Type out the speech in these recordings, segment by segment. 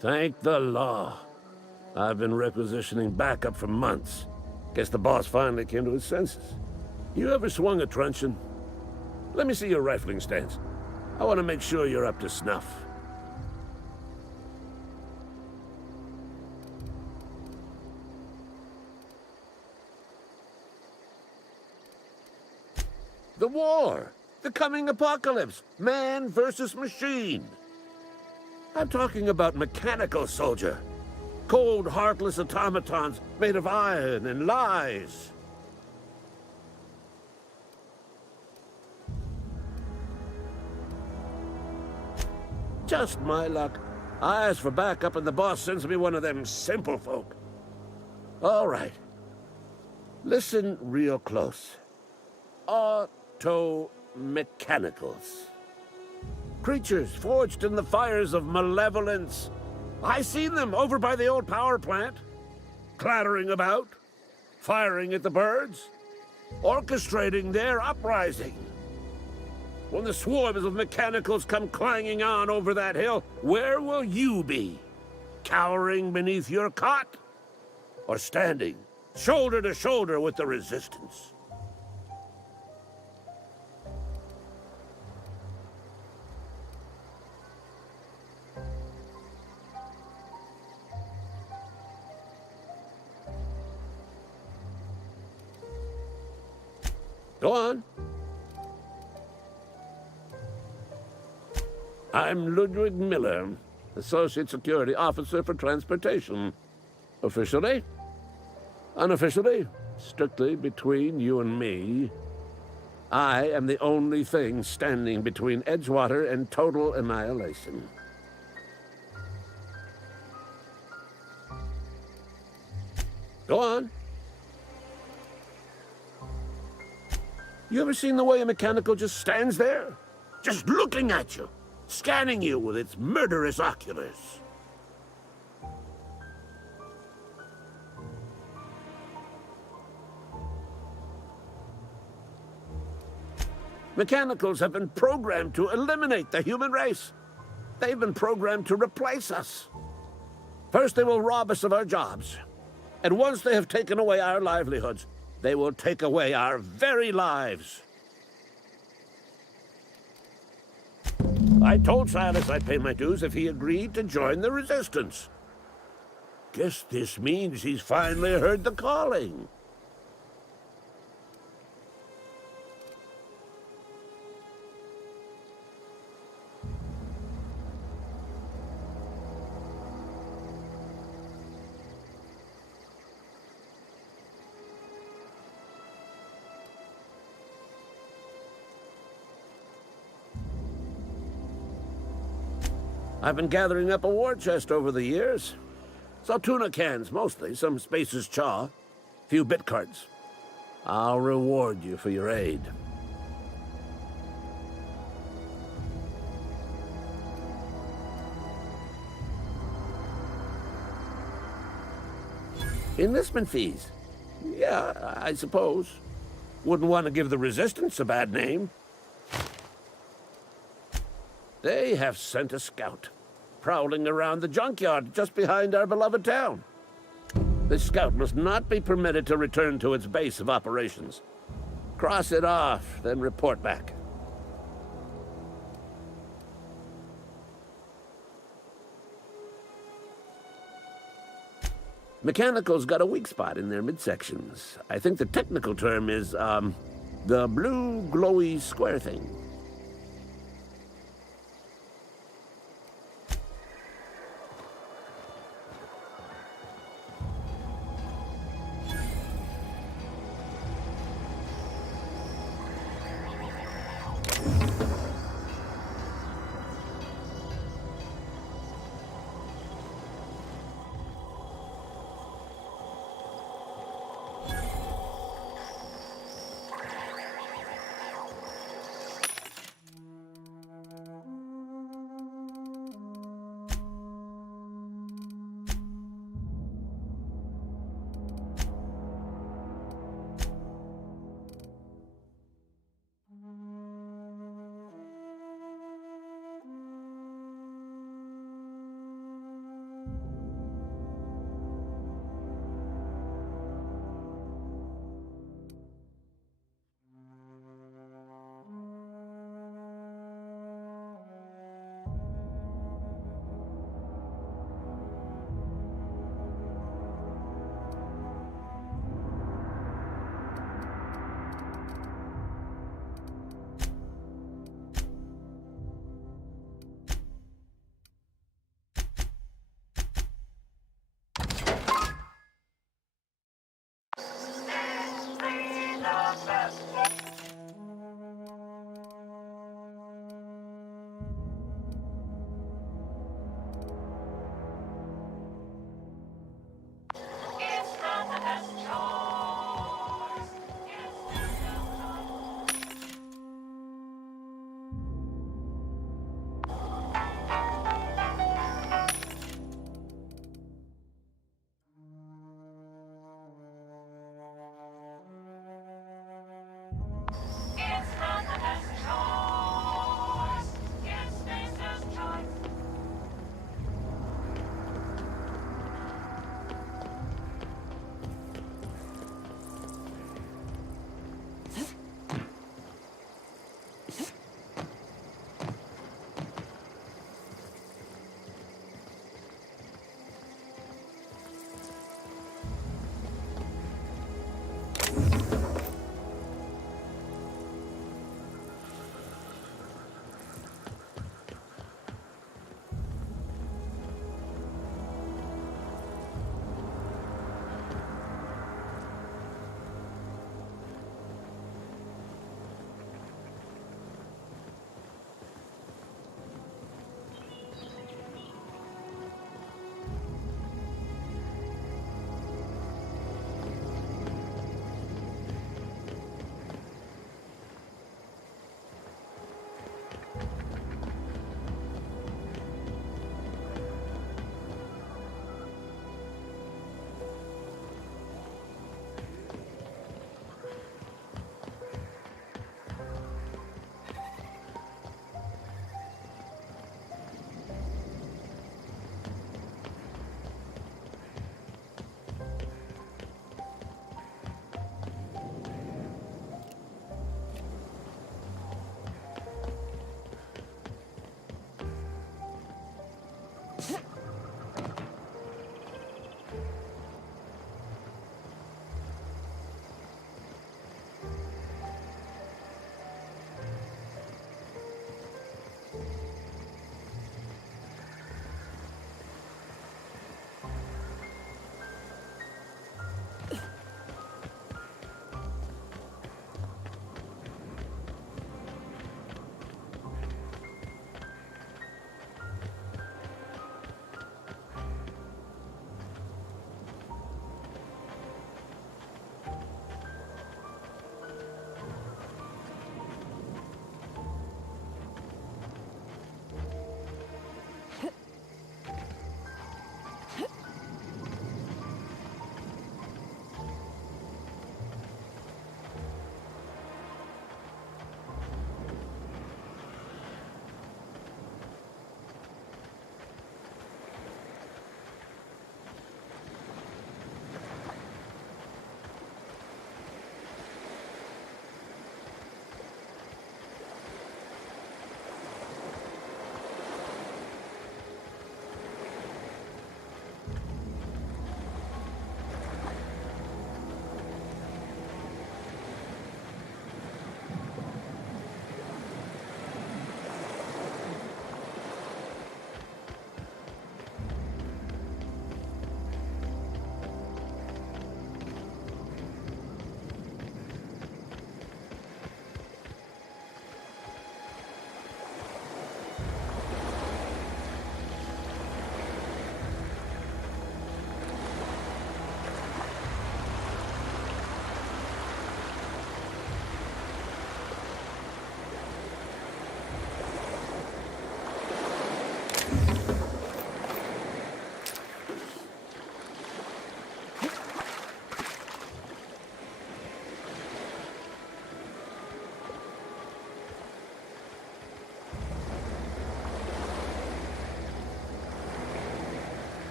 Thank the law. I've been requisitioning backup for months. Guess the boss finally came to his senses. You ever swung a truncheon? Let me see your rifling stance. I want to make sure you're up to snuff. The war! The coming apocalypse! Man versus machine! I'm talking about mechanical soldier. Cold, heartless automatons made of iron and lies. Just my luck. I ask for backup and the boss sends me one of them simple folk. All right. Listen real close. Auto-mechanicals. Creatures forged in the fires of malevolence. I seen them over by the old power plant. Clattering about. Firing at the birds. Orchestrating their uprising. When the swarms of mechanicals come clanging on over that hill, where will you be? Cowering beneath your cot? Or standing, shoulder to shoulder with the resistance? Go on. I'm Ludwig Miller, Associate Security Officer for Transportation. Officially? Unofficially? Strictly between you and me. I am the only thing standing between Edgewater and total annihilation. Go on. You ever seen the way a mechanical just stands there? Just looking at you, scanning you with its murderous oculars. Mechanicals have been programmed to eliminate the human race. They've been programmed to replace us. First, they will rob us of our jobs. And once they have taken away our livelihoods, they will take away our very lives. I told Silas I'd pay my dues if he agreed to join the resistance. Guess this means he's finally heard the calling. I've been gathering up a war chest over the years. Saltuna cans, mostly. Some Spacer's Chaw. A few bit cards. I'll reward you for your aid. Enlistment fees. Yeah, I suppose. Wouldn't want to give the Resistance a bad name. They have sent a scout, prowling around the junkyard just behind our beloved town. This scout must not be permitted to return to its base of operations. Cross it off, then report back. Mechanicals got a weak spot in their midsections. I think the technical term is, the blue glowy square thing.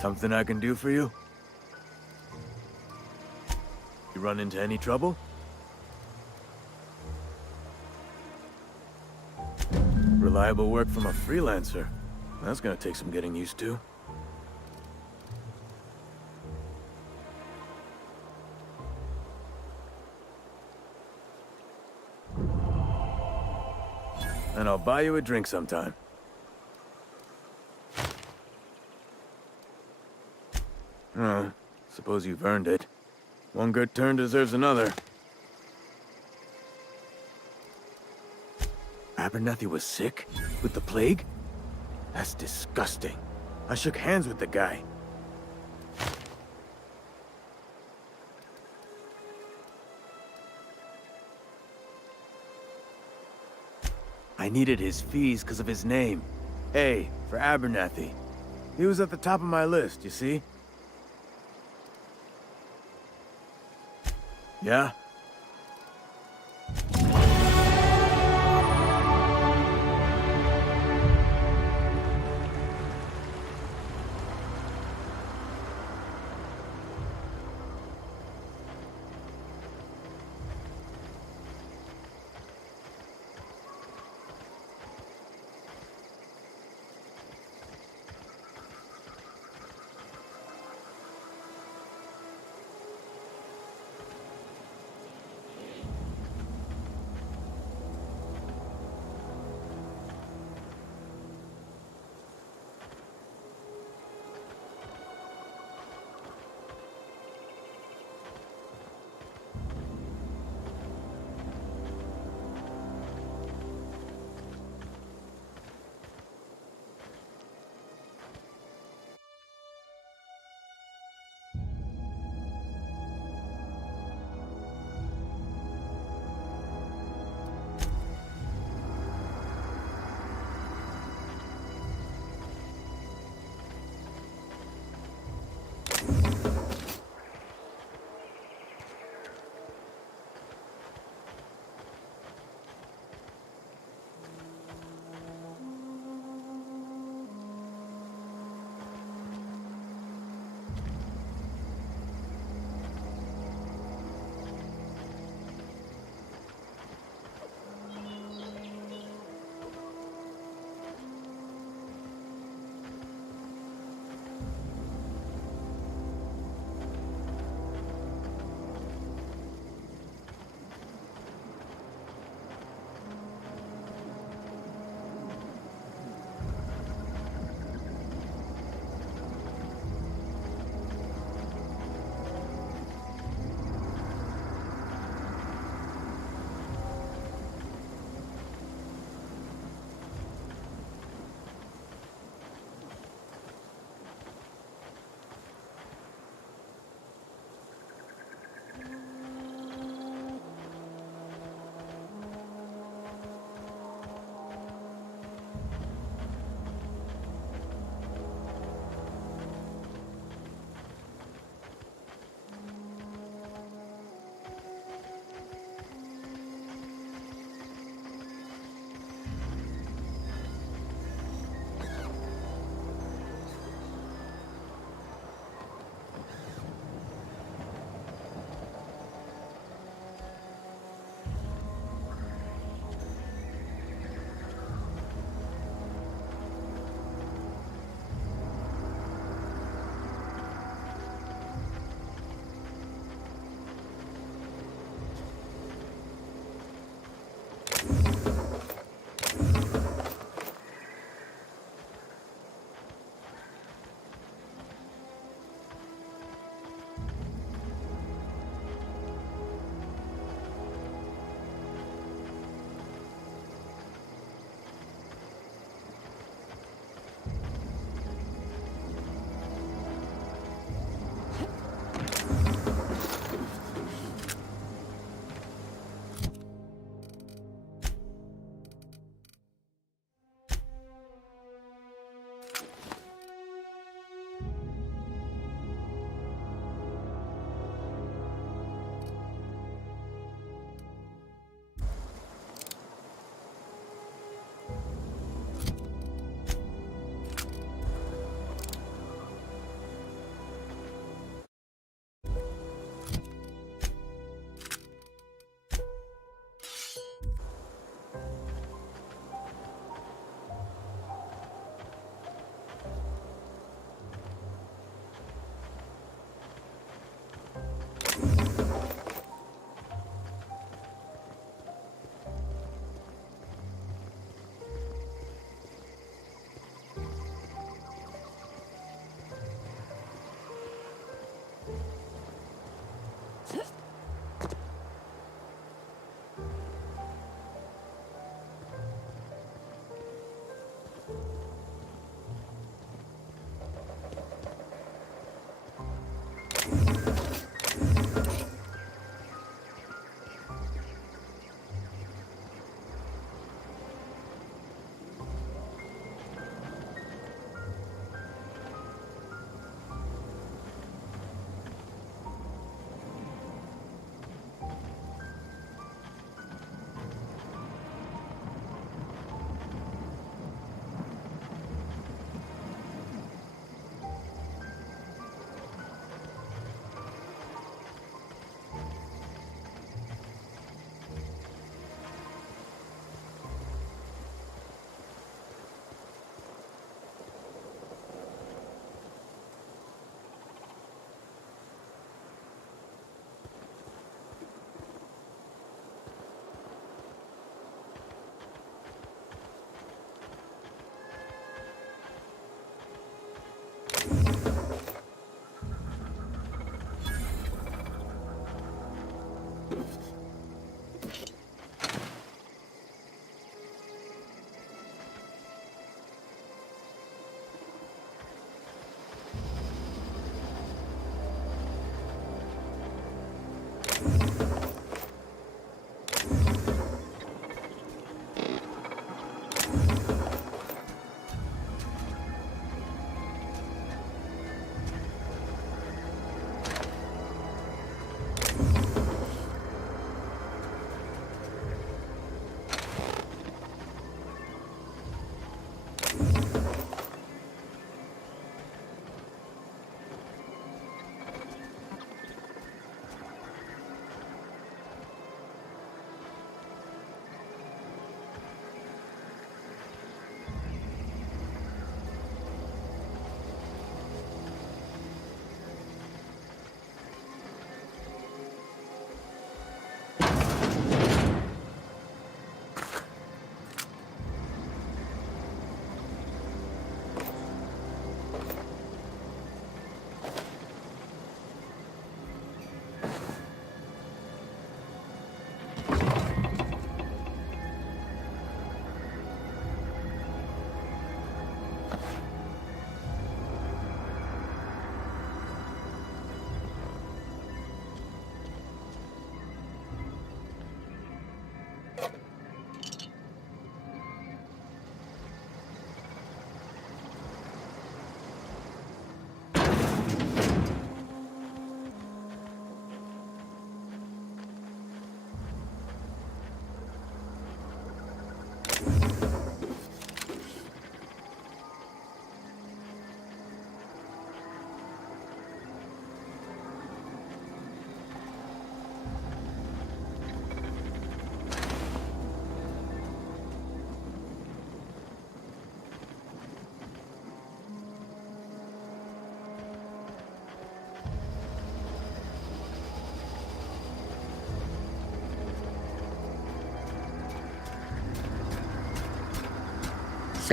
Something I can do for you? You run into any trouble? Reliable work from a freelancer. That's gonna take some getting used to. And I'll buy you a drink sometime. Oh, suppose you've earned it. One good turn deserves another. Abernathy was sick? With the plague? That's disgusting. I shook hands with the guy. I needed his fees because of his name. A, for Abernathy. He was at the top of my list, you see? Yeah?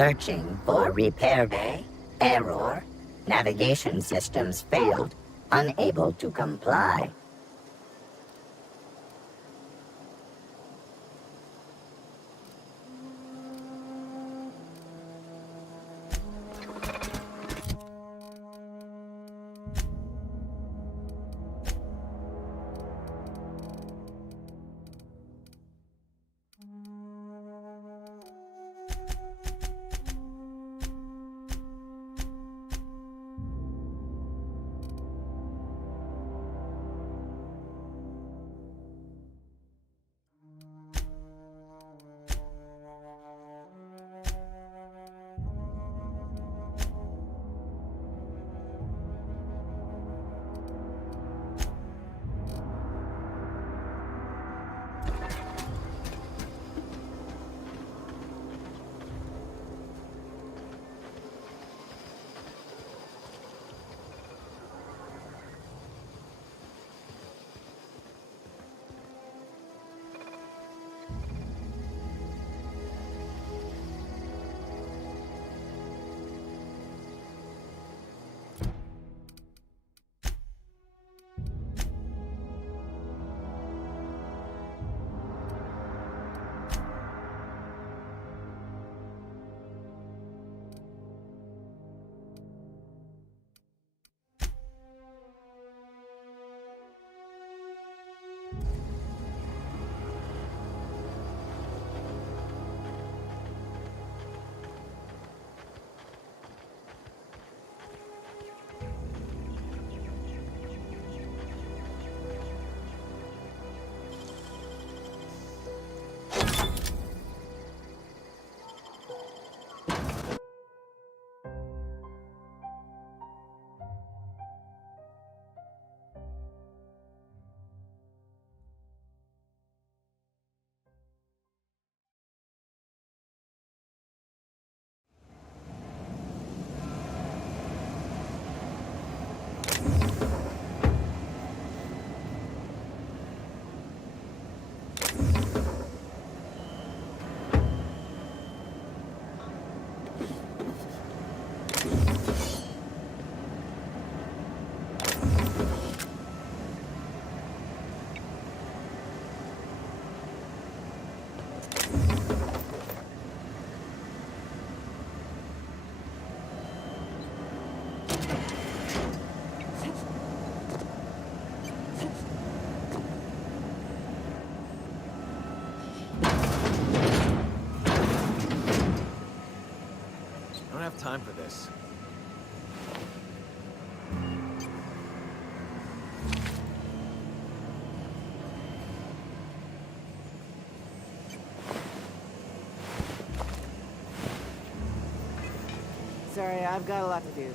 Searching for repair bay. Error. Navigation systems failed. Unable to comply. I don't have time for this. Sorry, I've got a lot to do.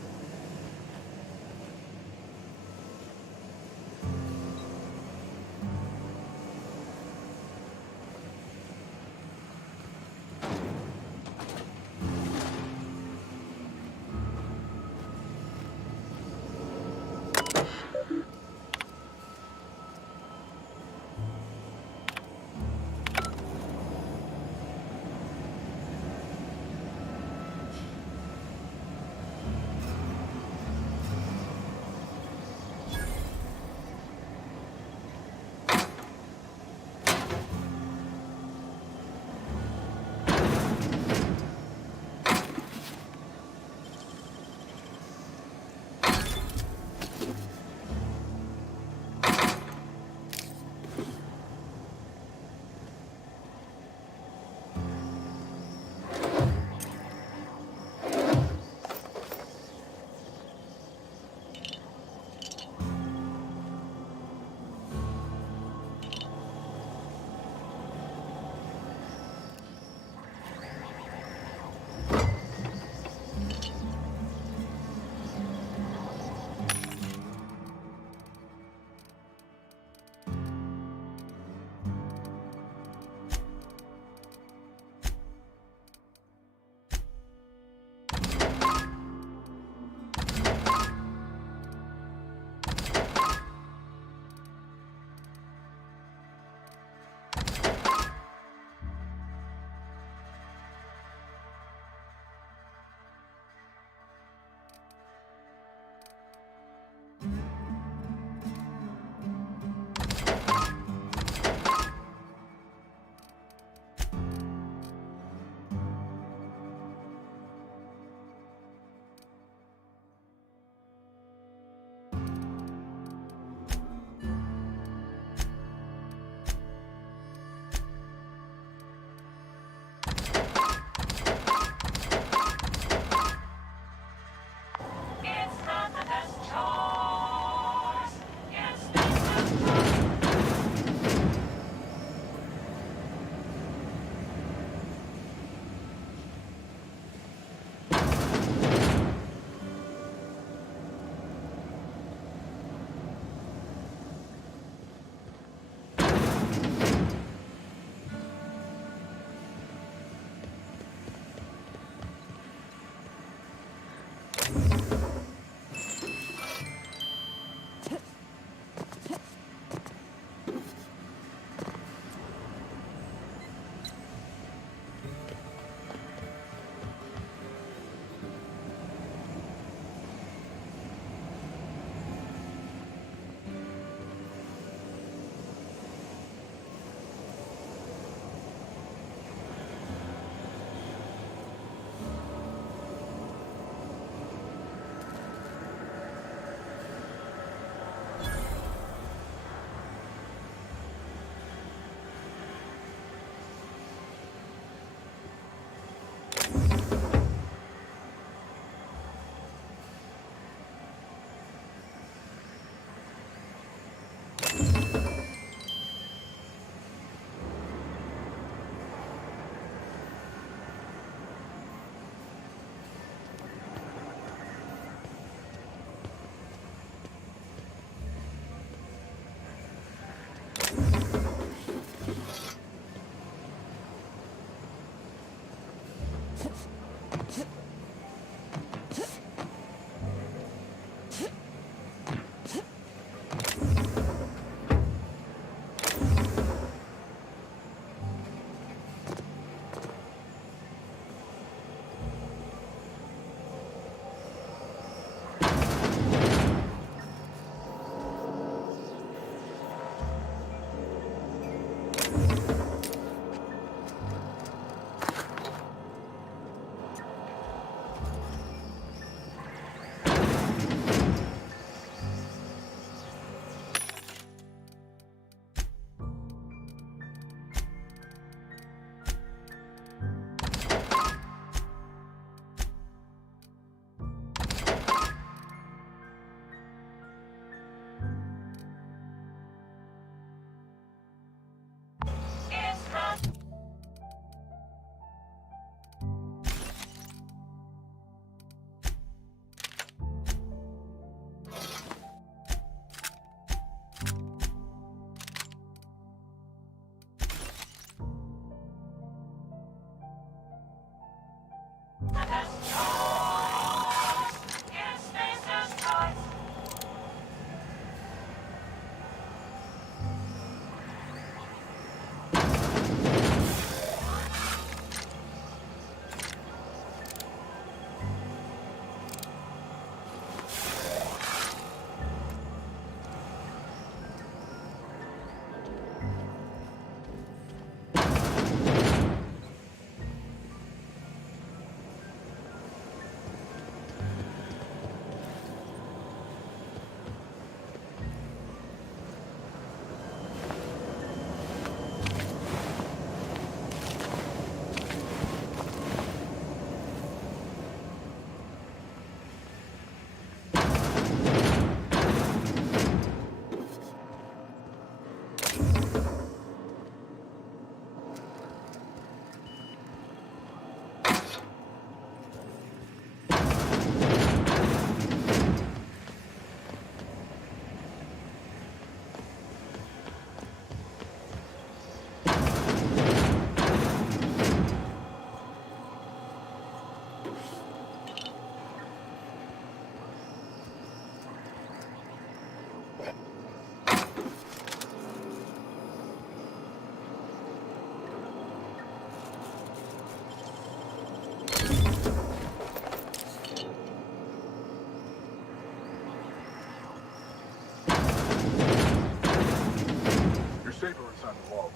on the wall.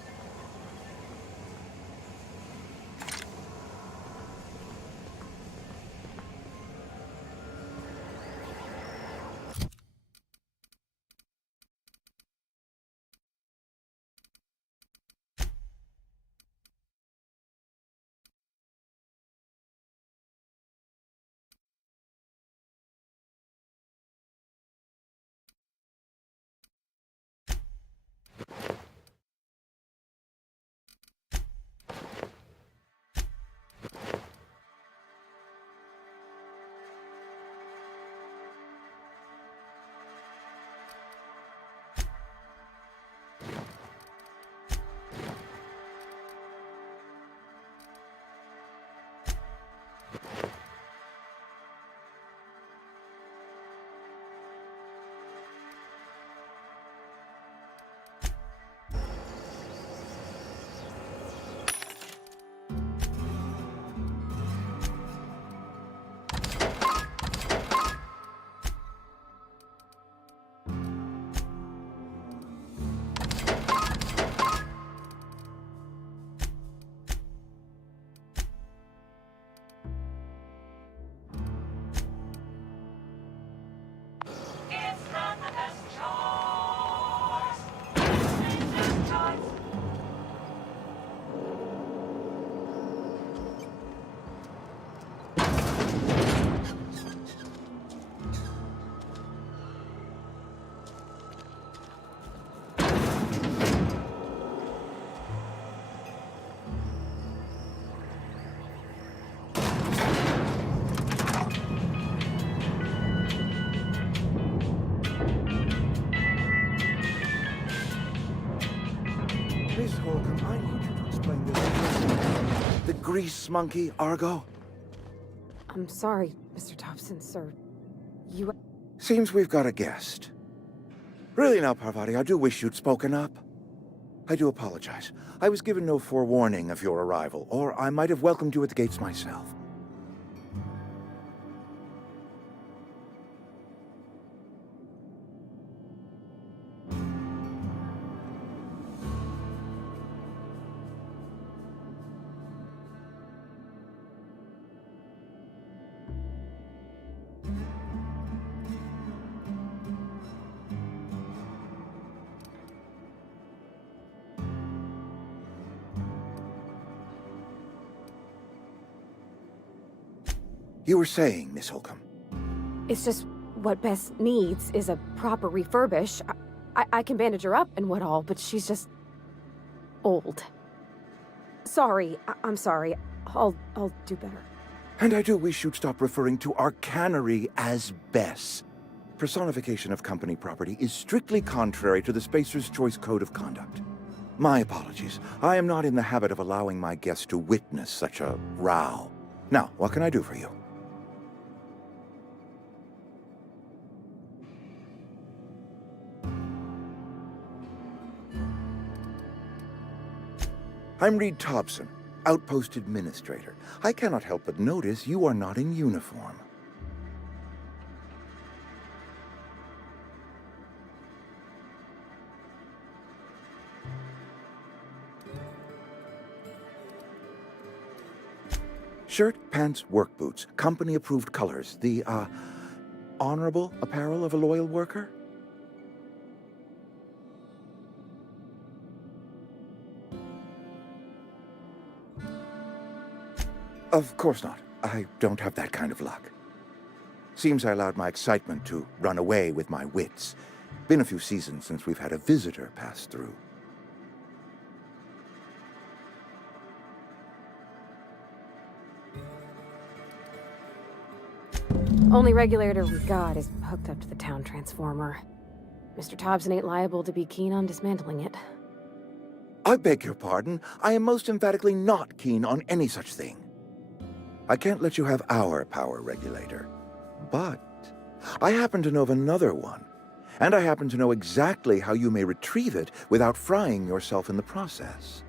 Miss Holcomb, I need you to explain this. The grease monkey, Argo? I'm sorry, Mr. Thompson, sir. You... Seems we've got a guest. Really now, Parvati, I do wish you'd spoken up. I do apologize. I was given no forewarning of your arrival, or I might have welcomed you at the gates myself. You were saying, Miss Holcomb. It's just what Bess needs is a proper refurbish. I can bandage her up and what all, but she's just... old. Sorry, I'm sorry. I'll do better. And I do wish you'd stop referring to our cannery as Bess. Personification of company property is strictly contrary to the Spacer's Choice Code of Conduct. My apologies. I am not in the habit of allowing my guests to witness such a row. Now, what can I do for you? I'm Reed Thompson, Outpost Administrator. I cannot help but notice you are not in uniform. Shirt, pants, work boots, company-approved colors. The, honorable apparel of a loyal worker? Of course not. I don't have that kind of luck. Seems I allowed my excitement to run away with my wits. Been a few seasons since we've had a visitor pass through. Only regulator we got is hooked up to the town transformer. Mr. Thompson ain't liable to be keen on dismantling it. I beg your pardon. I am most emphatically not keen on any such thing. I can't let you have our power regulator. But I happen to know of another one. And I happen to know exactly how you may retrieve it without frying yourself in the process.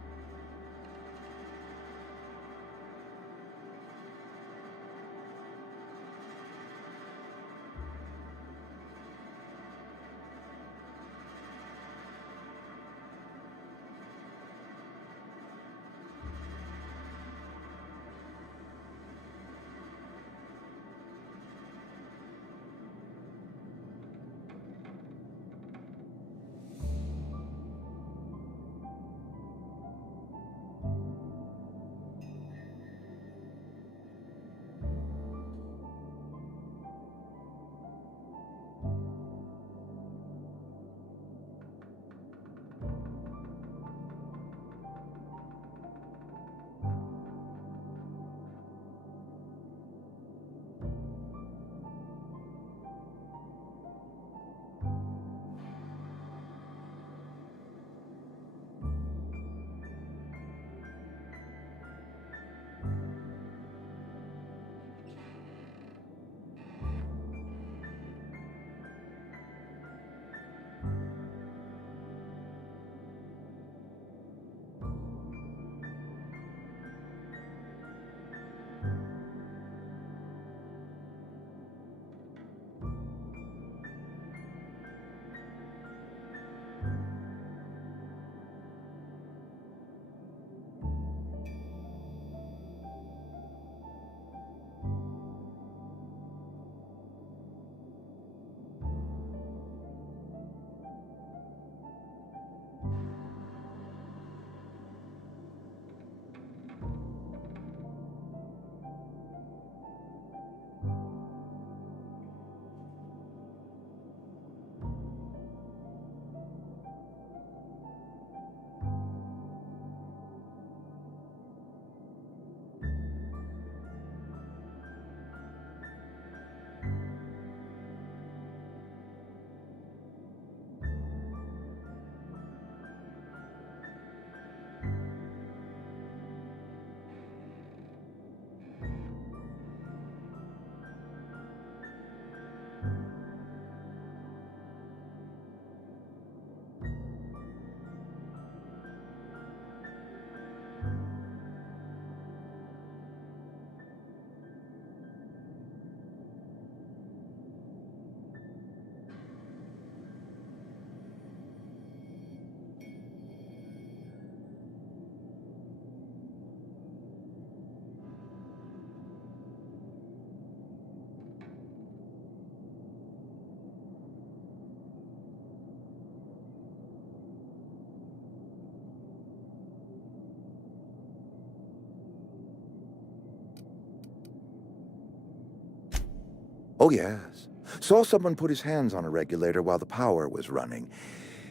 Oh, yes. Saw someone put his hands on a regulator while the power was running.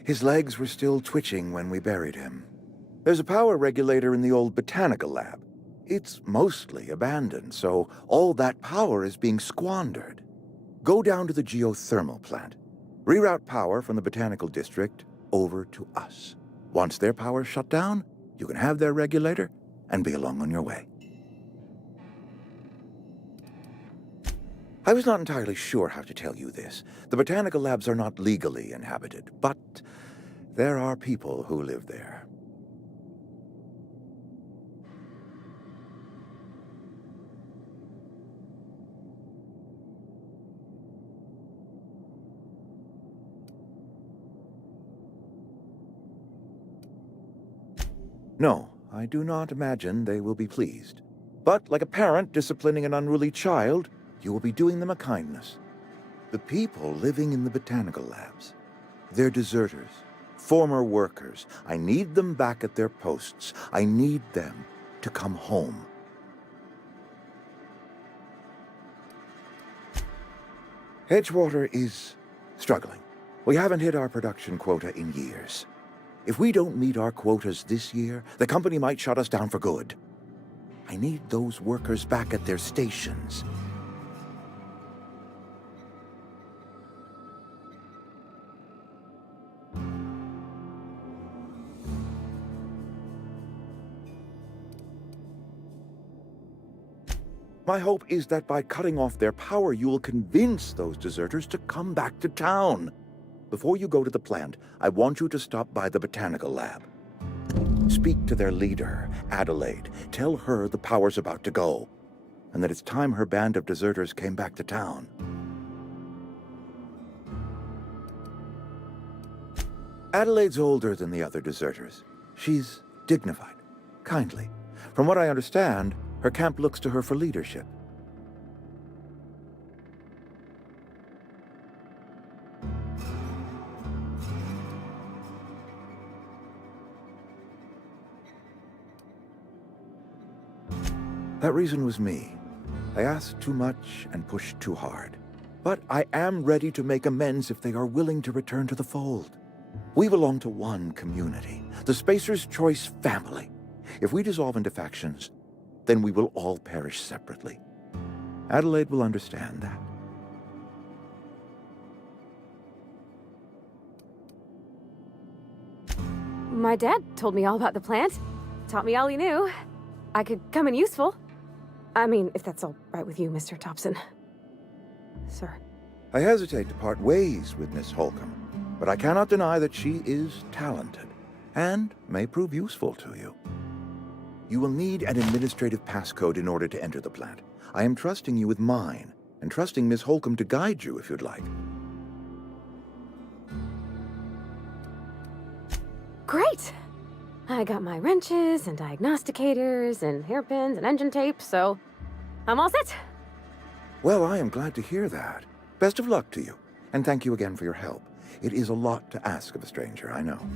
His legs were still twitching when we buried him. There's a power regulator in the old botanical lab. It's mostly abandoned, so all that power is being squandered. Go down to the geothermal plant. Reroute power from the botanical district over to us. Once their power's shut down, you can have their regulator and be along on your way. I was not entirely sure how to tell you this. The botanical labs are not legally inhabited, but there are people who live there. No, I do not imagine they will be pleased. But like a parent disciplining an unruly child, you will be doing them a kindness. The people living in the botanical labs, they're deserters, former workers. I need them back at their posts. I need them to come home. Edgewater is struggling. We haven't hit our production quota in years. If we don't meet our quotas this year, the company might shut us down for good. I need those workers back at their stations. My hope is that by cutting off their power, you will convince those deserters to come back to town. Before you go to the plant, I want you to stop by the botanical lab. Speak to their leader, Adelaide. Tell her the power's about to go, and that it's time her band of deserters came back to town. Adelaide's older than the other deserters. She's dignified, kindly. From what I understand, her camp looks to her for leadership. That reason was me. I asked too much and pushed too hard. But I am ready to make amends if they are willing to return to the fold. We belong to one community, the Spacer's Choice family. If we dissolve into factions, then we will all perish separately. Adelaide will understand that. My dad told me all about the plant. Taught me all he knew. I could come in useful. I mean, if that's all right with you, Mr. Thompson. Sir. I hesitate to part ways with Miss Holcomb, but I cannot deny that she is talented and may prove useful to you. You will need an administrative passcode in order to enter the plant. I am trusting you with mine, and trusting Miss Holcomb to guide you if you'd like. Great! I got my wrenches and diagnosticators and hairpins and engine tape, so I'm all set. Well, I am glad to hear that. Best of luck to you, and thank you again for your help. It is a lot to ask of a stranger, I know.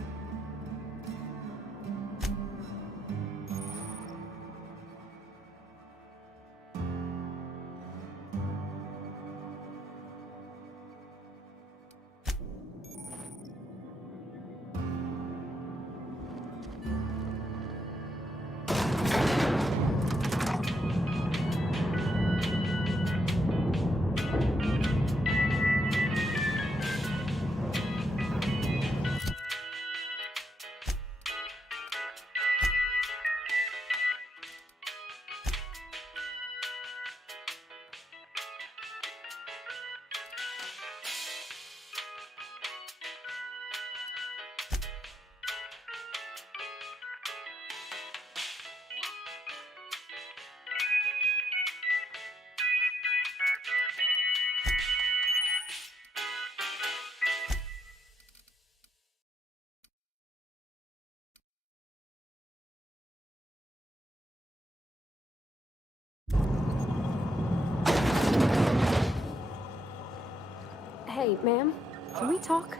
Hey, ma'am, can we talk?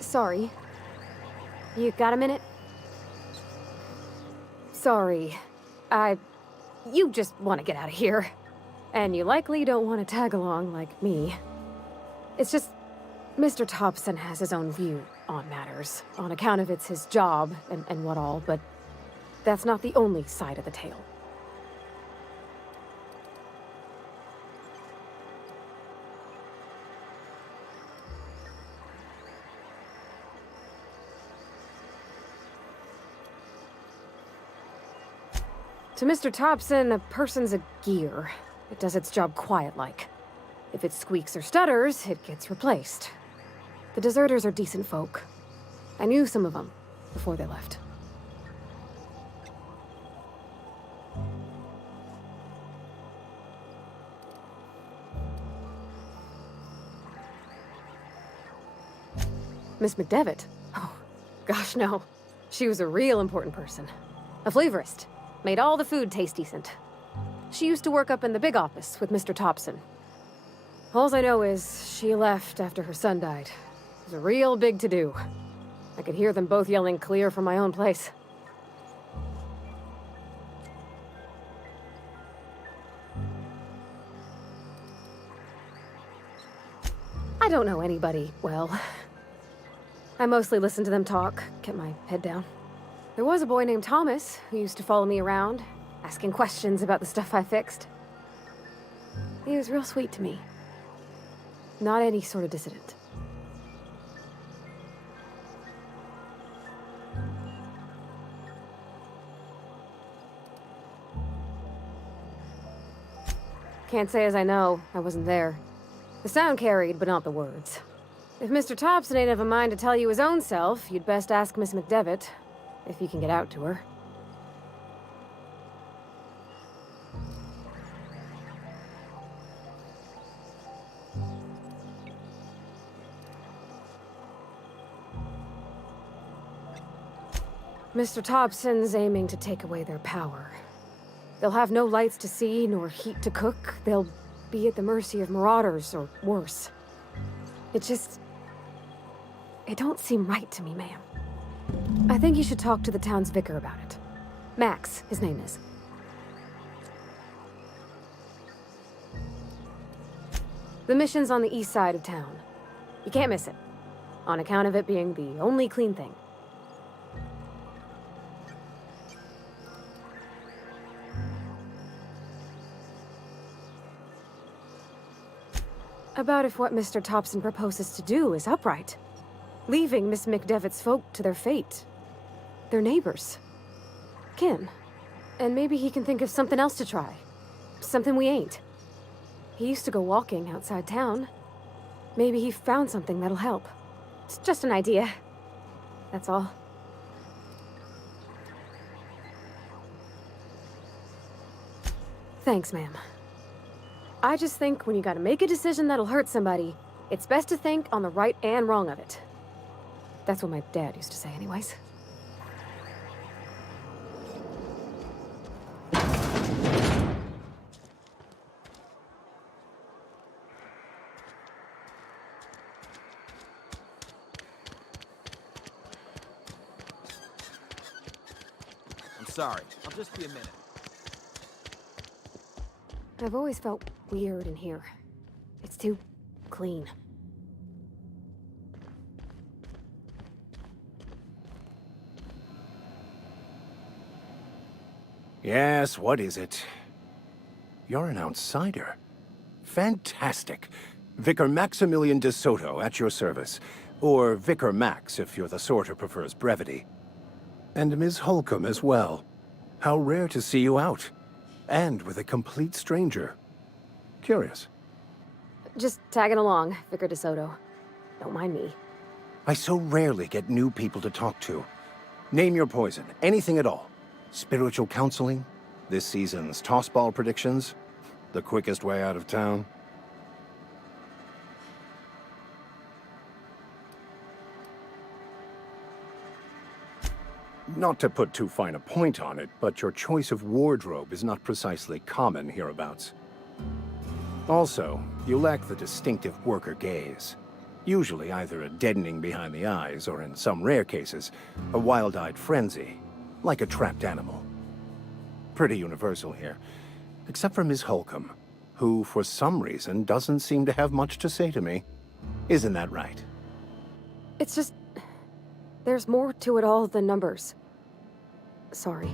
Sorry. You got a minute? Sorry. You just want to get out of here. And you likely don't want to tag along like me. It's just, Mr. Thompson has his own view on matters, on account of it's his job and what all, but that's not the only side of the tale. To Mr. Thompson, a person's a gear. It does its job quiet-like. If it squeaks or stutters, it gets replaced. The deserters are decent folk. I knew some of them before they left. Miss McDevitt? Oh, gosh, no. She was a real important person. A flavorist. Made all the food taste decent. She used to work up in the big office with Mr. Thompson. Alls I know is she left after her son died. It was a real big to-do. I could hear them both yelling clear from my own place. I don't know anybody well. I mostly listen to them talk, kept my head down. There was a boy named Thomas who used to follow me around, asking questions about the stuff I fixed. He was real sweet to me. Not any sort of dissident. Can't say as I know. I wasn't there. The sound carried, but not the words. If Mr. Thompson ain't of a mind to tell you his own self, you'd best ask Miss McDevitt, if you can get out to her. Mr. Thompson's aiming to take away their power. They'll have no lights to see, nor heat to cook. They'll be at the mercy of marauders, or worse. It don't seem right to me, ma'am. I think you should talk to the town's vicar about it. Max, his name is. The mission's on the east side of town. You can't miss it, on account of it being the only clean thing. About if what Mr. Thompson proposes to do is upright. Leaving Miss McDevitt's folk to their fate. Their neighbors. Kin. And maybe he can think of something else to try. Something we ain't. He used to go walking outside town. Maybe he found something that'll help. It's just an idea. That's all. Thanks, ma'am. I just think when you gotta make a decision that'll hurt somebody, it's best to think on the right and wrong of it. That's what my dad used to say anyways. I'm sorry. I'll just be a minute. I've always felt weird in here. It's too clean. Yes, what is it? You're an outsider. Fantastic. Vicar Maximilian de Soto, at your service. Or Vicar Max, if you're the sort who prefers brevity. And Ms. Holcomb as well. How rare to see you out. And with a complete stranger. Curious. Just tagging along, Vicar de Soto. Don't mind me. I so rarely get new people to talk to. Name your poison, anything at all. Spiritual counseling? This season's tossball predictions? The quickest way out of town? Not to put too fine a point on it, but your choice of wardrobe is not precisely common hereabouts. Also, you lack the distinctive worker gaze. Usually either a deadening behind the eyes, or in some rare cases, a wild-eyed frenzy, like a trapped animal. Pretty universal here, except for Ms. Holcomb. who, for some reason, doesn't seem to have much to say to me. Isn't that right? It's just... there's more to it all than numbers. Sorry.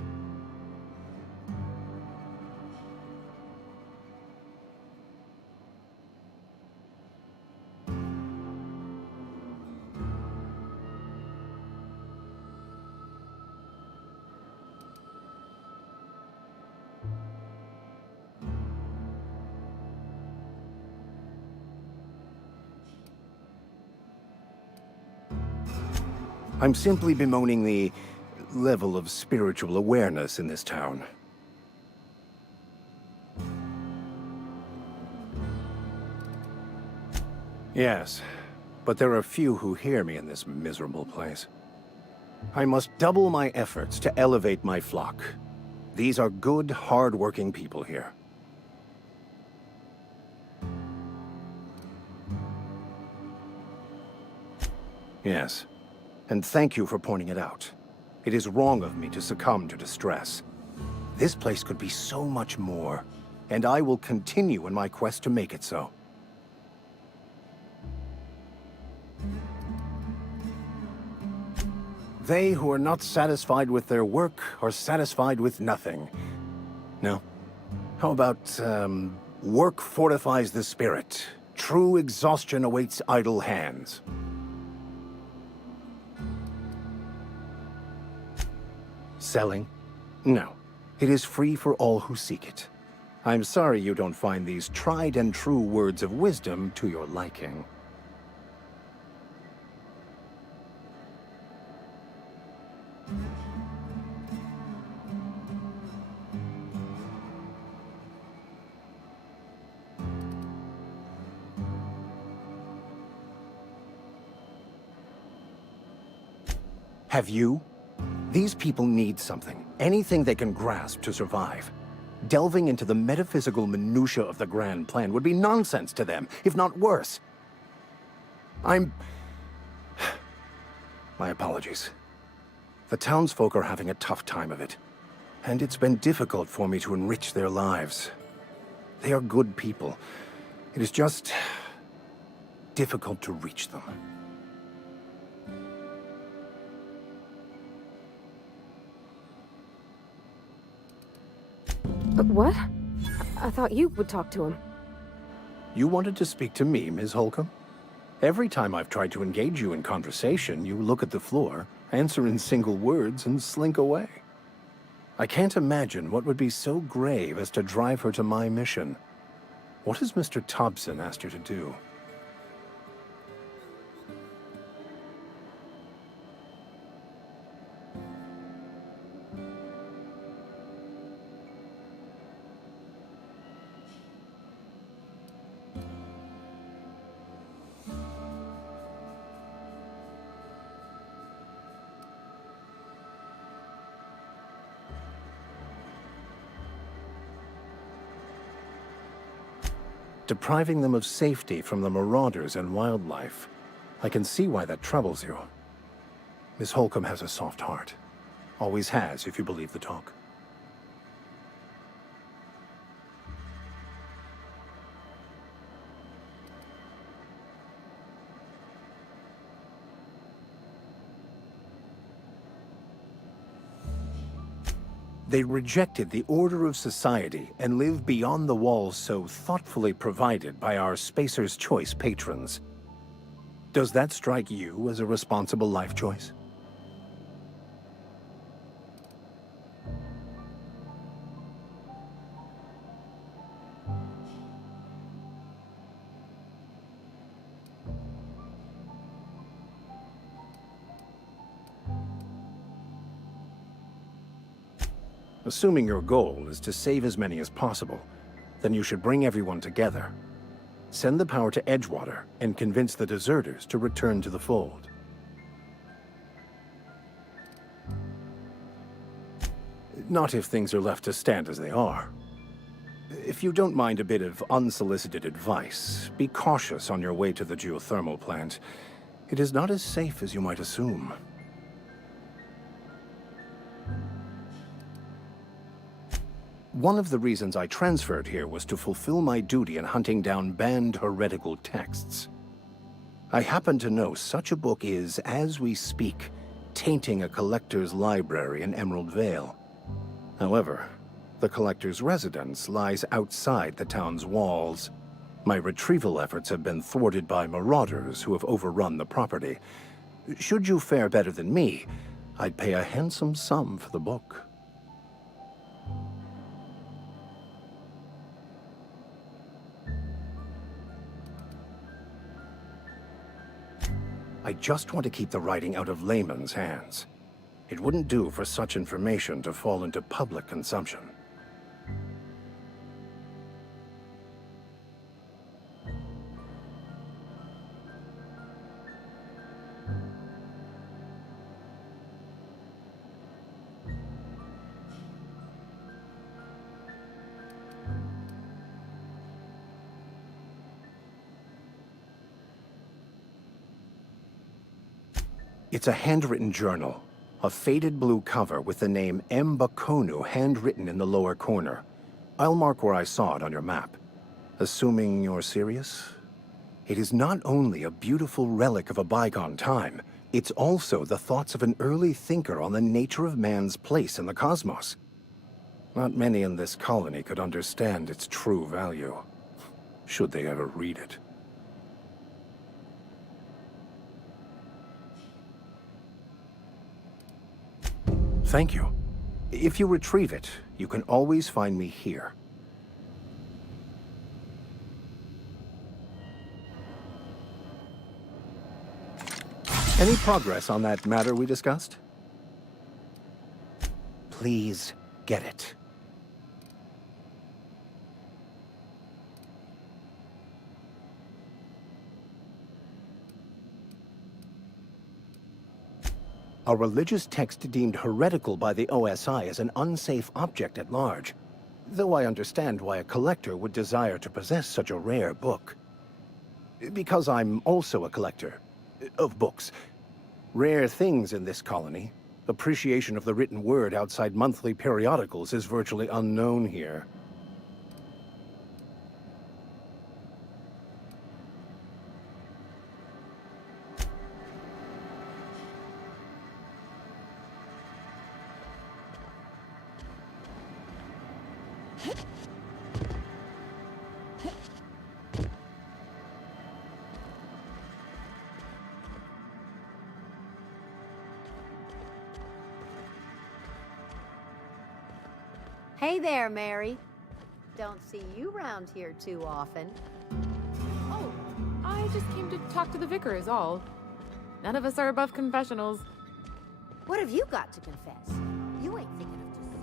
I'm simply bemoaning the level of spiritual awareness in this town. Yes, but there are few who hear me in this miserable place. I must double my efforts to elevate my flock. These are good, hard-working people here. Yes. And thank you for pointing it out. It is wrong of me to succumb to distress. This place could be so much more, and I will continue in my quest to make it so. They who are not satisfied with their work are satisfied with nothing. No? How about, work fortifies the spirit. True exhaustion awaits idle hands. Selling? No. It is free for all who seek it. I'm sorry you don't find these tried and true words of wisdom to your liking. Have you? These people need something, anything they can grasp to survive. Delving into the metaphysical minutiae of the grand plan would be nonsense to them, if not worse. My apologies. The townsfolk are having a tough time of it, and it's been difficult for me to enrich their lives. They are good people. It is just difficult to reach them. What? I thought you would talk to him. You wanted to speak to me, Ms. Holcomb? Every time I've tried to engage you in conversation, you look at the floor, answer in single words, and slink away. I can't imagine what would be so grave as to drive her to my mission. What has Mr. Thompson asked you to do? Depriving them of safety from the marauders and wildlife. I can see why that troubles you. Miss Holcomb has a soft heart. Always has, if you believe the talk. They rejected the order of society and live beyond the walls so thoughtfully provided by our Spacer's Choice patrons. Does that strike you as a responsible life choice? Assuming your goal is to save as many as possible, then you should bring everyone together. Send the power to Edgewater and convince the deserters to return to the fold. Not if things are left to stand as they are. If you don't mind a bit of unsolicited advice, be cautious on your way to the geothermal plant. It is not as safe as you might assume. One of the reasons I transferred here was to fulfill my duty in hunting down banned heretical texts. I happen to know such a book is, as we speak, tainting a collector's library in Emerald Vale. However, the collector's residence lies outside the town's walls. My retrieval efforts have been thwarted by marauders who have overrun the property. Should you fare better than me, I'd pay a handsome sum for the book. I just want to keep the writing out of layman's hands. It wouldn't do for such information to fall into public consumption. It's a handwritten journal, a faded blue cover with the name M'Bakono handwritten in the lower corner. I'll mark where I saw it on your map. Assuming you're serious? It is not only a beautiful relic of a bygone time, it's also the thoughts of an early thinker on the nature of man's place in the cosmos. Not many in this colony could understand its true value, should they ever read it. Thank you. If you retrieve it, you can always find me here. Any progress on that matter we discussed? Please get it. A religious text deemed heretical by the OSI is an unsafe object at large, though I understand why a collector would desire to possess such a rare book. Because I'm also a collector of books. Rare things in this colony. Appreciation of the written word outside monthly periodicals is virtually unknown here. Hey there, Mary. Don't see you round here too often. Oh, I just came to talk to the vicar is all. None of us are above confessionals. What have you got to confess? You ain't thinking of just...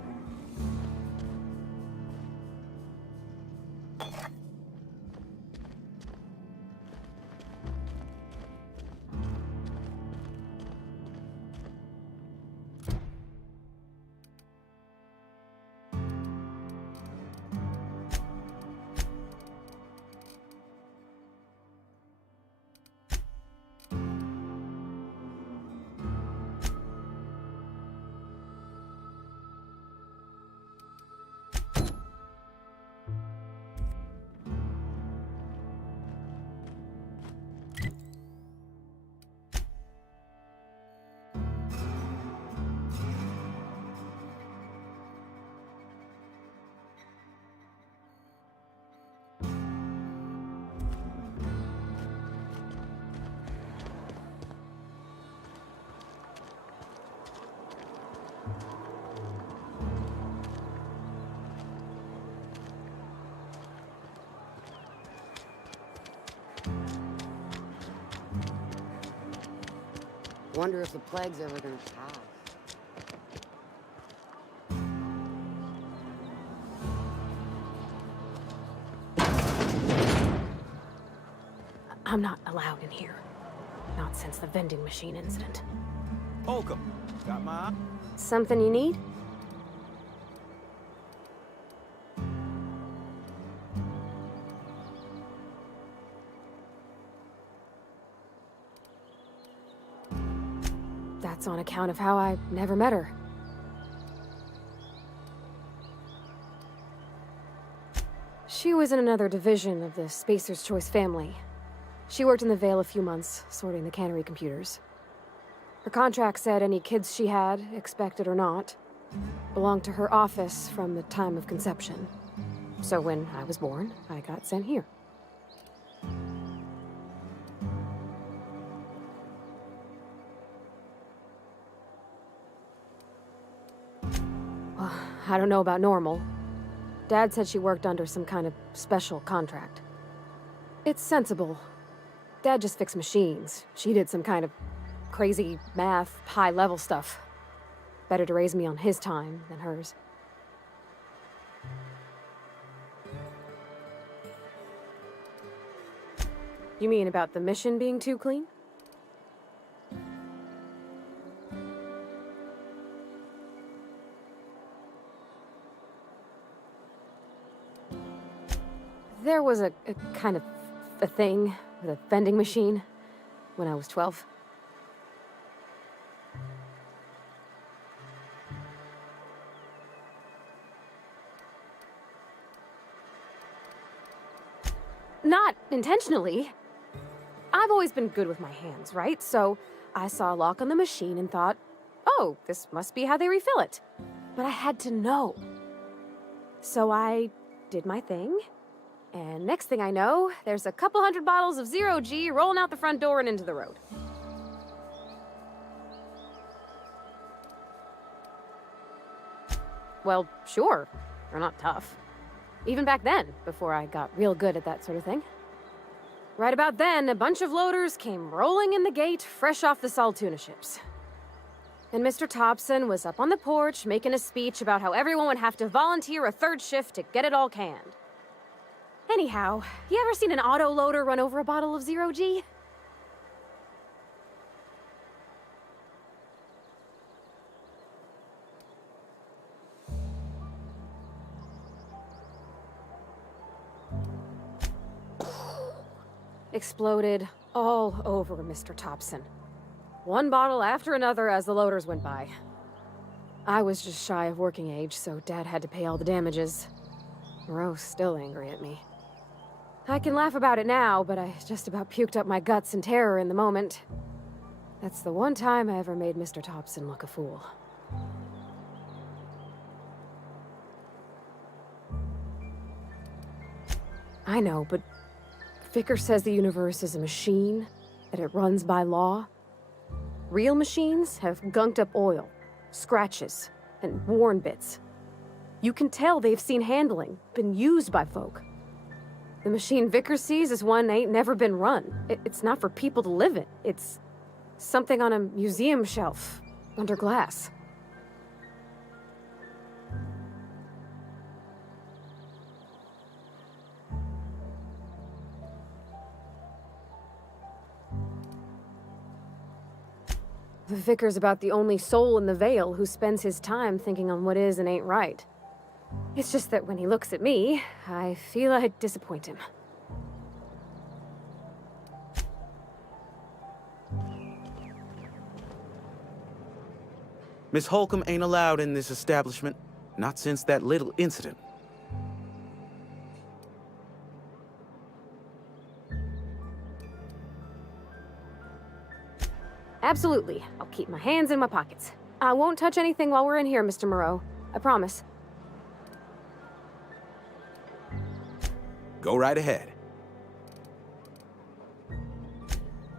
Wonder if the plague's ever gonna pass. I'm not allowed in here. Not since the vending machine incident. Holcomb, got my... Something you need? That's on account of how I never met her. She was in another division of the Spacer's Choice family. She worked in the Vale a few months, sorting the cannery computers. Her contract said any kids she had, expected or not, belonged to her office from the time of conception. So when I was born, I got sent here. Well, I don't know about normal. Dad said she worked under some kind of special contract. It's sensible. Dad just fixed machines. She did some kind of crazy math, high-level stuff. Better to raise me on his time than hers. You mean about the mission being too clean? There was a kind of a thing with a vending machine when I was 12. Not intentionally. I've always been good with my hands, right? So I saw a lock on the machine and thought, oh, this must be how they refill it. But I had to know. So I did my thing. And next thing I know, there's a couple hundred bottles of Zero G rolling out the front door and into the road. Well, sure. They're not tough. Even back then, before I got real good at that sort of thing. Right about then, a bunch of loaders came rolling in the gate, fresh off the Saltuna ships. And Mr. Thompson was up on the porch making a speech about how everyone would have to volunteer a third shift to get it all canned. Anyhow, you ever seen an auto loader run over a bottle of Zero G? Exploded all over Mr. Thompson. One bottle after another as the loaders went by. I was just shy of working age, so Dad had to pay all the damages. Moreau's still angry at me. I can laugh about it now, but I just about puked up my guts in terror in the moment. That's the one time I ever made Mr. Thompson look a fool. I know, but Vicker says the universe is a machine, that it runs by law. Real machines have gunked up oil, scratches, and worn bits. You can tell they've seen handling, been used by folk. The machine Vicker sees is one ain't never been run. It's not for people to live in. It's something on a museum shelf, under glass. The Vicar's about the only soul in the Vale who spends his time thinking on what is and ain't right. It's just that when he looks at me, I feel I'd disappoint him. Miss Holcomb ain't allowed in this establishment. Not since that little incident. Absolutely. I'll keep my hands in my pockets. I won't touch anything while we're in here, Mr. Moreau. I promise. Go right ahead.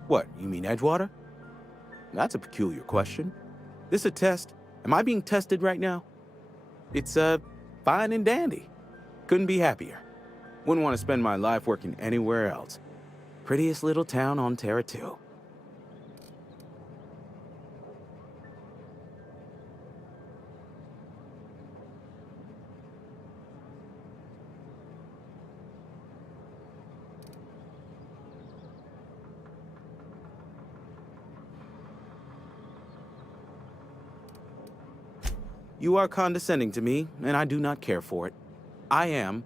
What, you mean Edgewater? That's a peculiar question. This a test? Am I being tested right now? It's, fine and dandy. Couldn't be happier. Wouldn't want to spend my life working anywhere else. Prettiest little town on Terra 2. You are condescending to me, and I do not care for it. I am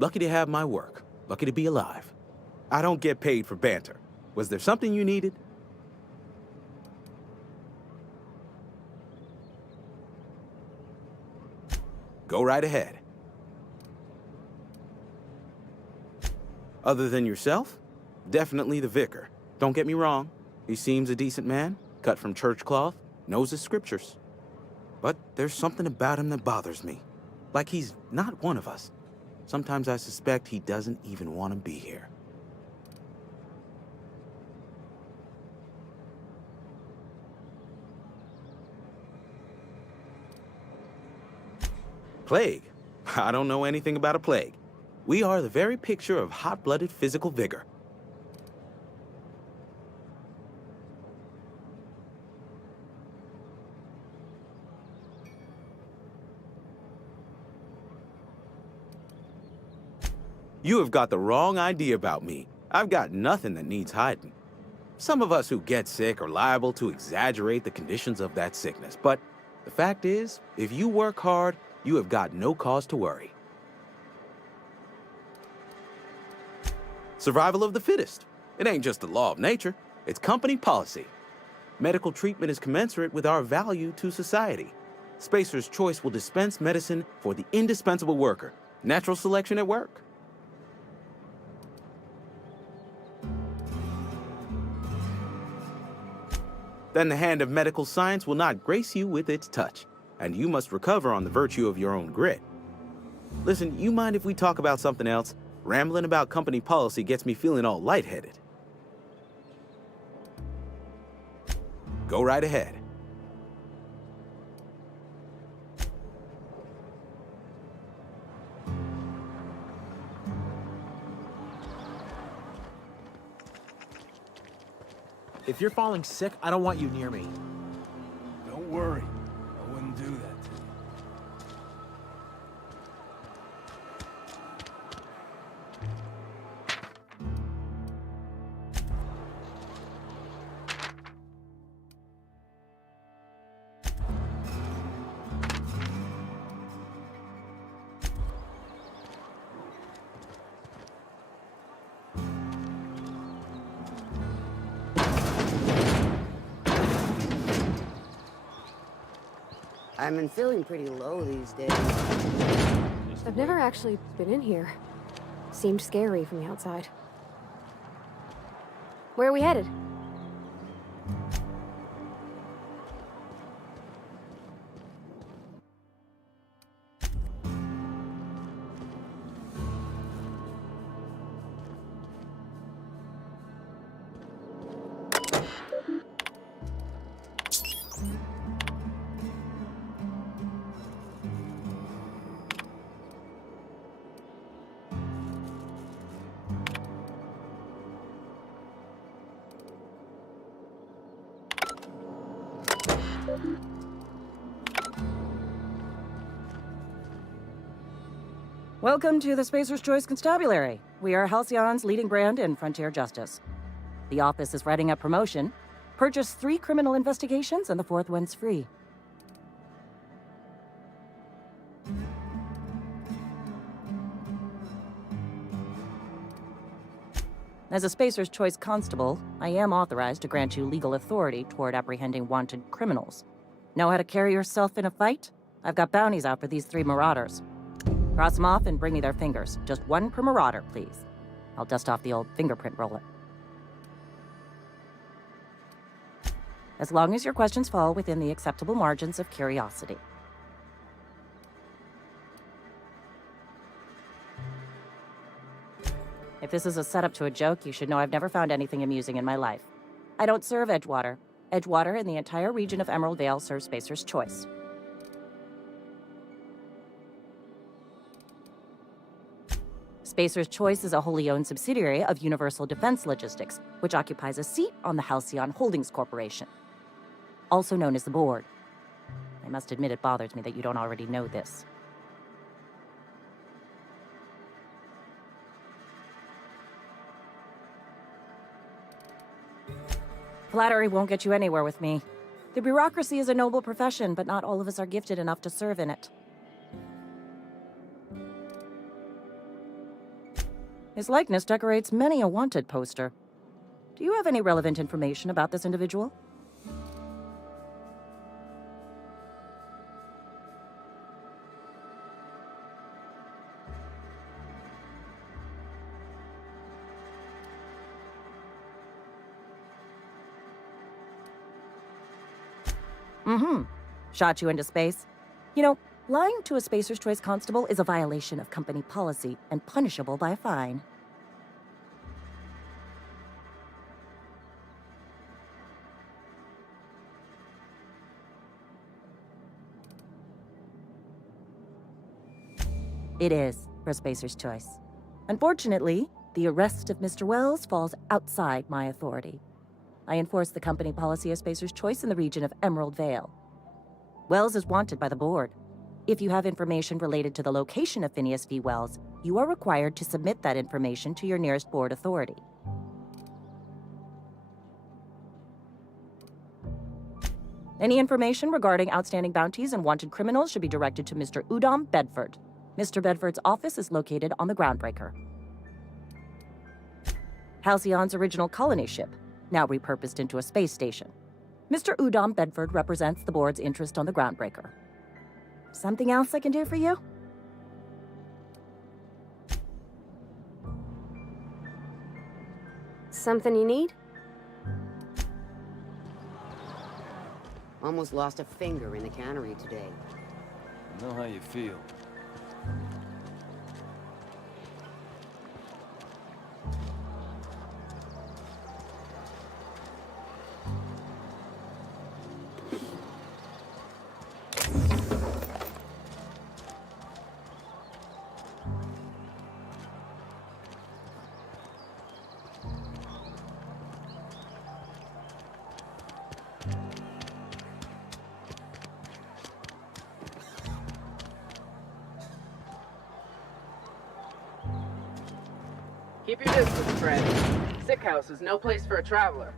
lucky to have my work, lucky to be alive. I don't get paid for banter. Was there something you needed? Go right ahead. Other than yourself? Definitely the vicar. Don't get me wrong. He seems a decent man, cut from church cloth, knows his scriptures. But there's something about him that bothers me. Like he's not one of us. Sometimes I suspect he doesn't even want to be here. Plague? I don't know anything about a plague. We are the very picture of hot-blooded physical vigor. You have got the wrong idea about me. I've got nothing that needs hiding. Some of us who get sick are liable to exaggerate the conditions of that sickness, but the fact is, if you work hard, you have got no cause to worry. Survival of the fittest. It ain't just the law of nature, it's company policy. Medical treatment is commensurate with our value to society. Spacer's Choice will dispense medicine for the indispensable worker. Natural selection at work. Then the hand of medical science will not grace you with its touch, and you must recover on the virtue of your own grit. Listen, you mind if we talk about something else? Rambling about company policy gets me feeling all lightheaded. Go right ahead. If you're falling sick, I don't want you near me. Don't worry. I wouldn't do that to you. I've been feeling pretty low these days. I've never actually been in here. Seemed scary from the outside. Where are we headed? Welcome to the Spacer's Choice Constabulary. We are Halcyon's leading brand in frontier justice. The office is writing up promotion. Purchase 3 criminal investigations and the 4th one's free. As a Spacer's Choice constable, I am authorized to grant you legal authority toward apprehending wanted criminals. Know how to carry yourself in a fight? I've got bounties out for these 3 marauders. Cross them off and bring me their fingers. Just 1 per marauder, please. I'll dust off the old fingerprint roller. As long as your questions fall within the acceptable margins of curiosity. If this is a setup to a joke, you should know I've never found anything amusing in my life. I don't serve Edgewater. Edgewater and the entire region of Emerald Vale serve Spacer's Choice. Spacer's Choice is a wholly owned subsidiary of Universal Defense Logistics, which occupies a seat on the Halcyon Holdings Corporation, also known as the Board. I must admit it bothers me that you don't already know this. Flattery won't get you anywhere with me. The bureaucracy is a noble profession, but not all of us are gifted enough to serve in it. His likeness decorates many a wanted poster. Do you have any relevant information about this individual? Mm-hmm. Shot you into space. You know, lying to a Spacer's Choice constable is a violation of company policy and punishable by a fine. It is for Spacer's Choice. Unfortunately, the arrest of Mr. Wells falls outside my authority. I enforce the company policy of Spacer's Choice in the region of Emerald Vale. Wells is wanted by the board. If you have information related to the location of Phineas V. Wells, you are required to submit that information to your nearest board authority. Any information regarding outstanding bounties and wanted criminals should be directed to Mr. Udom Bedford. Mr. Bedford's office is located on the Groundbreaker. Halcyon's original colony ship, now repurposed into a space station. Mr. Udom Bedford represents the board's interest on the Groundbreaker. Something else I can do for you? Something you need? Almost lost a finger in the cannery today. I know how you feel. Keep your distance, friend. Sick house is no place for a traveler.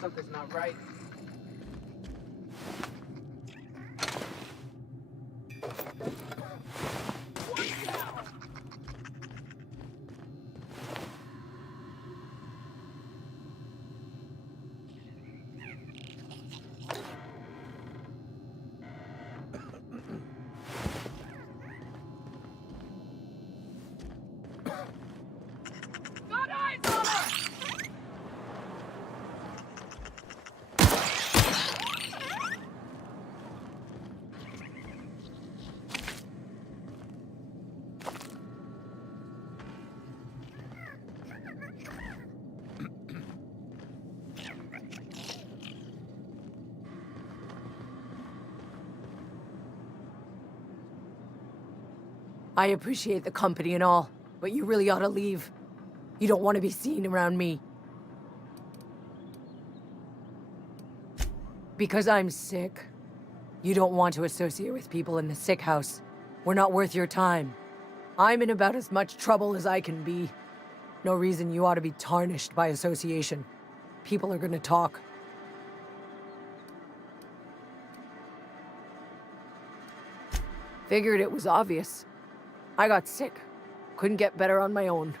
Something's not right. I appreciate the company and all, but you really ought to leave. You don't want to be seen around me. Because I'm sick. You don't want to associate with people in the sick house. We're not worth your time. I'm in about as much trouble as I can be. No reason you ought to be tarnished by association. People are gonna talk. Figured it was obvious. I got sick. Couldn't get better on my own.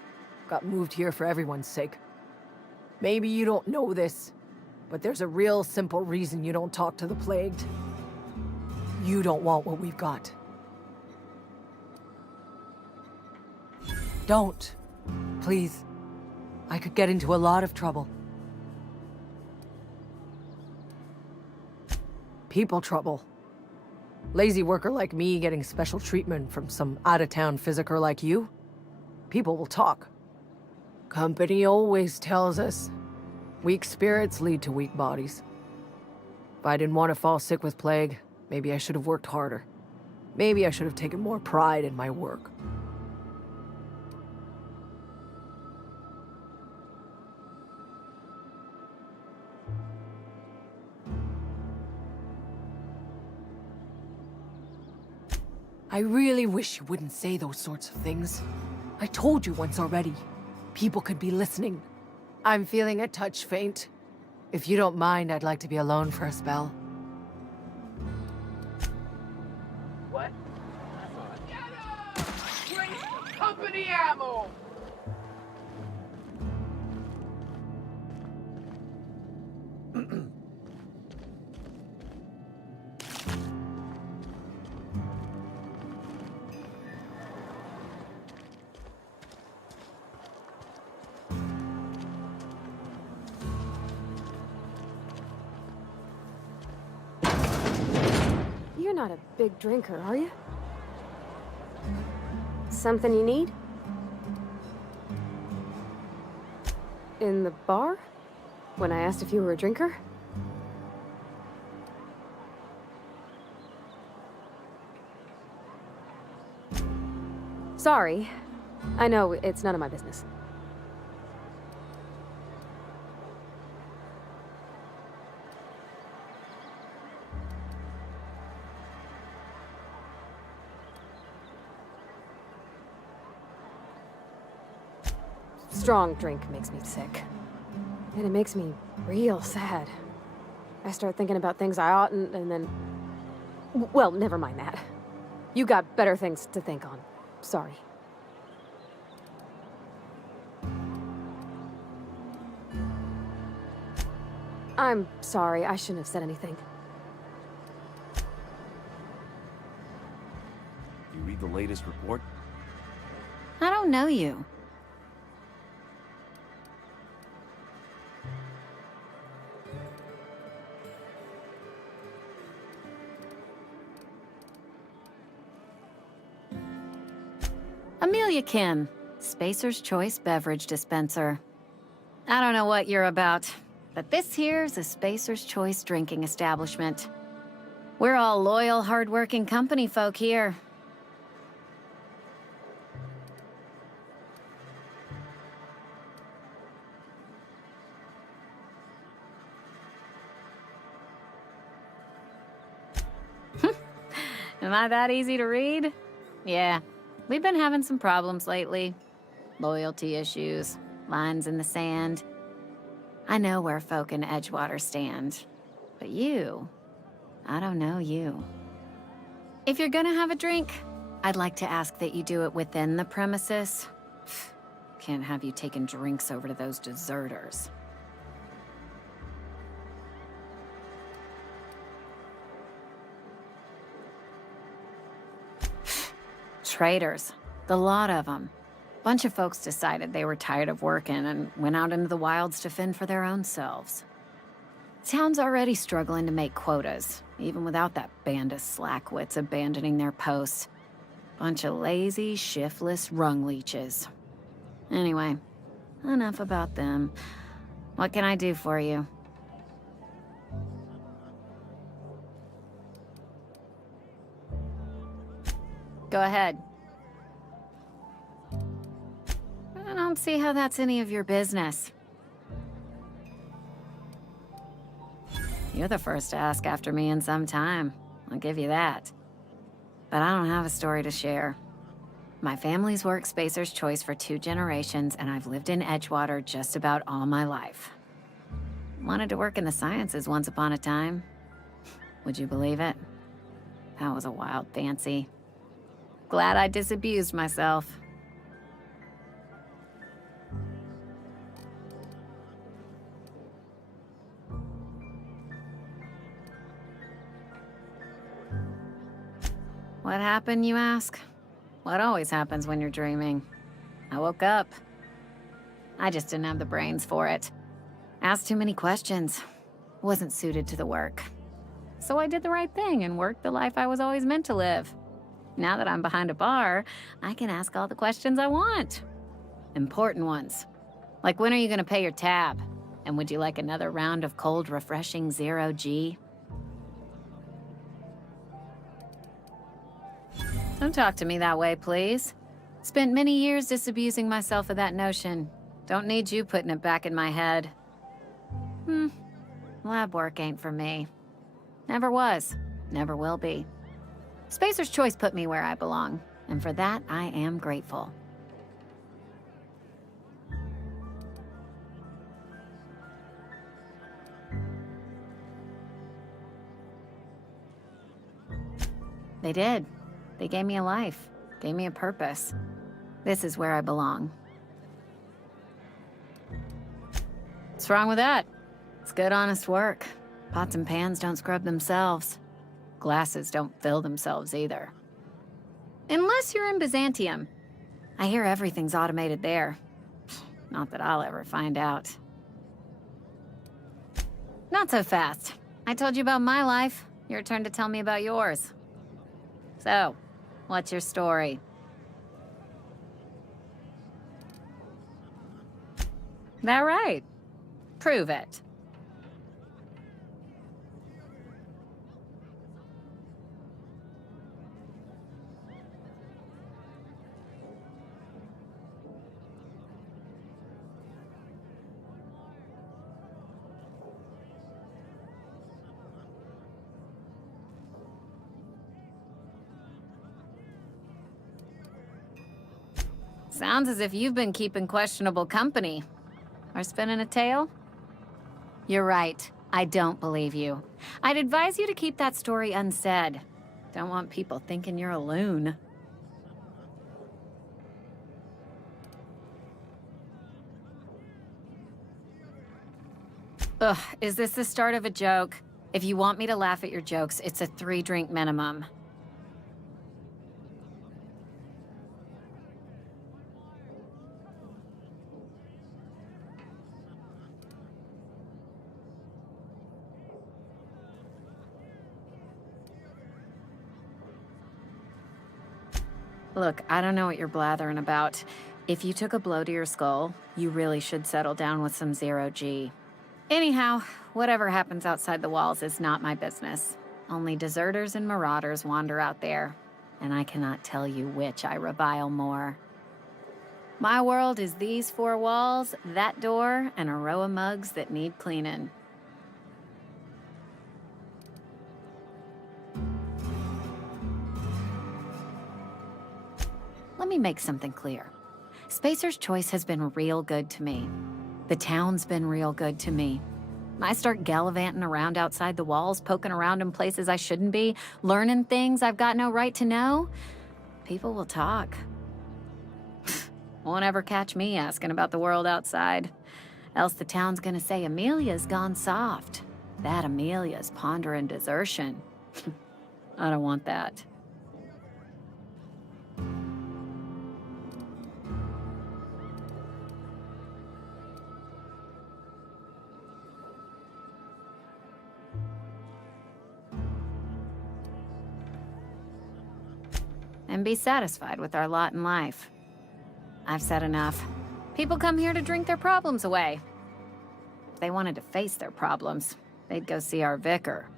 Got moved here for everyone's sake. Maybe you don't know this, but there's a real simple reason you don't talk to the plagued. You don't want what we've got. Don't. Please. I could get into a lot of trouble. People trouble. Lazy worker like me getting special treatment from some out-of-town physiker like you? People will talk. Company always tells us, weak spirits lead to weak bodies. If I didn't want to fall sick with plague, maybe I should have worked harder. Maybe I should have taken more pride in my work. I really wish you wouldn't say those sorts of things. I told you once already. People could be listening. I'm feeling a touch faint. If you don't mind, I'd like to be alone for a spell. What? Bring company ammo! You're not a big drinker, are you? Something you need? In the bar? When I asked if you were a drinker? Sorry. I know it's none of my business. Strong drink makes me sick. And it makes me real sad. I start thinking about things I oughtn't, and then... Well, never mind that. You got better things to think on. Sorry. I'm sorry, I shouldn't have said anything. You read the latest report? I don't know you. Amelia Kim, Spacer's Choice Beverage Dispenser. I don't know what you're about, but this here's a Spacer's Choice drinking establishment. We're all loyal, hard-working company folk here. Am I that easy to read? Yeah. We've been having some problems lately. Loyalty issues, lines in the sand. I know where folk in Edgewater stand. But you, I don't know you. If you're gonna have a drink, I'd like to ask that you do it within the premises. Can't have you taking drinks over to those deserters. Traitors. The lot of them. Bunch of folks decided they were tired of working and went out into the wilds to fend for their own selves. Town's already struggling to make quotas, even without that band of slackwits abandoning their posts. Bunch of lazy, shiftless rung leeches. Anyway, enough about them. What can I do for you? Go ahead. I don't see how that's any of your business. You're the first to ask after me in some time. I'll give you that. But I don't have a story to share. My family's worked Spacer's Choice for 2 generations, and I've lived in Edgewater just about all my life. Wanted to work in the sciences once upon a time. Would you believe it? That was a wild fancy. Glad I disabused myself. What happened, you ask? What always happens when you're dreaming. I woke up. I just didn't have the brains for it. Asked too many questions. Wasn't suited to the work. So I did the right thing and worked the life I was always meant to live. Now that I'm behind a bar, I can ask all the questions I want. Important ones. Like, when are you gonna pay your tab? And would you like another round of cold, refreshing 0G? Don't talk to me that way, please. Spent many years disabusing myself of that notion. Don't need you putting it back in my head. Lab work ain't for me. Never was. Never will be. Spacer's Choice put me where I belong, and for that, I am grateful. They did. They gave me a life, gave me a purpose. This is where I belong. What's wrong with that? It's good, honest work. Pots and pans don't scrub themselves. Glasses don't fill themselves either. Unless you're in Byzantium. I hear everything's automated there. Not that I'll ever find out. Not so fast. I told you about my life. Your turn to tell me about yours. So, what's your story? That right? Prove it. Sounds as if you've been keeping questionable company. Or spinning a tale? You're right. I don't believe you. I'd advise you to keep that story unsaid. Don't want people thinking you're a loon. Ugh, is this the start of a joke? If you want me to laugh at your jokes, it's a 3-drink minimum. Look, I don't know what you're blathering about. If you took a blow to your skull, you really should settle down with some zero-G. Anyhow, whatever happens outside the walls is not my business. Only deserters and marauders wander out there, and I cannot tell you which I revile more. My world is these 4 walls, that door, and a row of mugs that need cleaning. Let me make something clear. Spacer's Choice has been real good to me. The town's been real good to me. I start gallivanting around outside the walls, poking around in places I shouldn't be, learning things I've got no right to know. People will talk. Won't ever catch me asking about the world outside. Else the town's gonna say Amelia's gone soft. That Amelia's pondering desertion. I don't want that. And be satisfied with our lot in life. I've said enough. People come here to drink their problems away. If they wanted to face their problems, they'd go see our vicar.